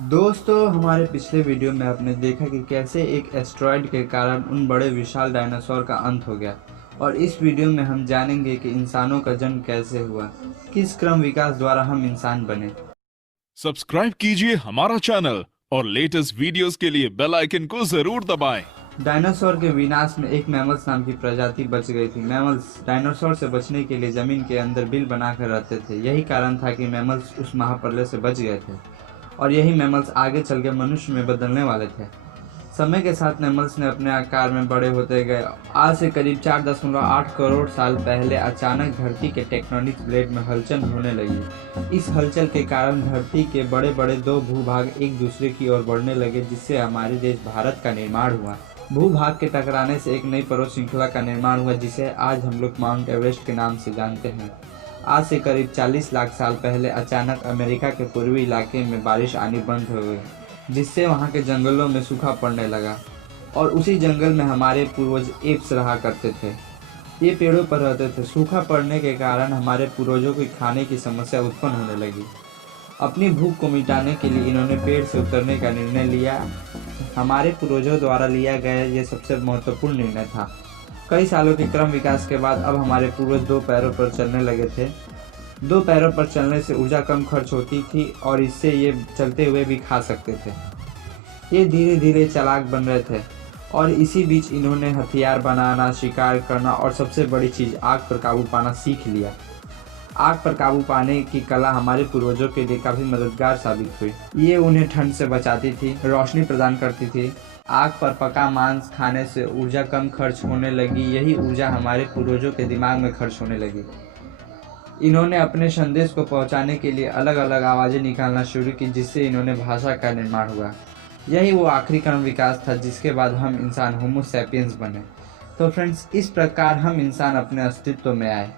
दोस्तों, हमारे पिछले वीडियो में आपने देखा कि कैसे एक एस्टेरॉयड के कारण उन बड़े विशाल डायनासोर का अंत हो गया। और इस वीडियो में हम जानेंगे कि इंसानों का जन्म कैसे हुआ, किस क्रम विकास द्वारा हम इंसान बने। सब्सक्राइब कीजिए हमारा चैनल और लेटेस्ट वीडियोस के लिए बेल आइकन को जरूर दबाएं। डायनासोर के विनाश में एक मैमल्स नाम की प्रजाति बच गई थी। मैमल्स डायनासोर से बचने के लिए जमीन के अंदर बिल बनाकर रहते थे। यही कारण था कि मैमल्स उस महाप्रलय से बच गए थे और यही मैमल्स आगे चल के मनुष्य में बदलने वाले थे। समय के साथ मैमल्स ने अपने आकार में बड़े होते गए। आज से करीब 4.8 करोड़ साल पहले अचानक धरती के टेक्टोनिक प्लेट में हलचल होने लगी। इस हलचल के कारण धरती के बड़े बड़े दो भूभाग एक दूसरे की ओर बढ़ने लगे, जिससे हमारे देश भारत का निर्माण हुआ। भूभाग के टकराने से एक नई पर्वत श्रृंखला का निर्माण हुआ, जिसे आज हम लोग माउंट एवरेस्ट के नाम से जानते हैं। आज से करीब 40 लाख साल पहले अचानक अमेरिका के पूर्वी इलाके में बारिश आनी बंद हो गई, जिससे वहाँ के जंगलों में सूखा पड़ने लगा। और उसी जंगल में हमारे पूर्वज एप्स रहा करते थे। ये पेड़ों पर रहते थे। सूखा पड़ने के कारण हमारे पूर्वजों को खाने की समस्या उत्पन्न होने लगी। अपनी भूख को मिटाने के लिए इन्होंने पेड़ से उतरने का निर्णय लिया। हमारे पूर्वजों द्वारा लिया गया यह सबसे महत्वपूर्ण निर्णय था। कई सालों के क्रम विकास के बाद अब हमारे पूर्वज दो पैरों पर चलने लगे थे। दो पैरों पर चलने से ऊर्जा कम खर्च होती थी और इससे ये चलते हुए भी खा सकते थे। ये धीरे धीरे चालाक बन रहे थे और इसी बीच इन्होंने हथियार बनाना, शिकार करना और सबसे बड़ी चीज़ आग पर काबू पाना सीख लिया। आग पर काबू पाने की कला हमारे पूर्वजों के लिए काफ़ी मददगार साबित हुई। ये उन्हें ठंड से बचाती थी, रोशनी प्रदान करती थी। आग पर पका मांस खाने से ऊर्जा कम खर्च होने लगी। यही ऊर्जा हमारे पूर्वजों के दिमाग में खर्च होने लगी। इन्होंने अपने संदेश को पहुंचाने के लिए अलग अलग आवाज़ें निकालना शुरू की, जिससे इन्होंने भाषा का निर्माण हुआ। यही वो आखिरी क्रम विकास था जिसके बाद हम इंसान होमो सैपियंस बने। तो फ्रेंड्स, इस प्रकार हम इंसान अपने अस्तित्व में आए।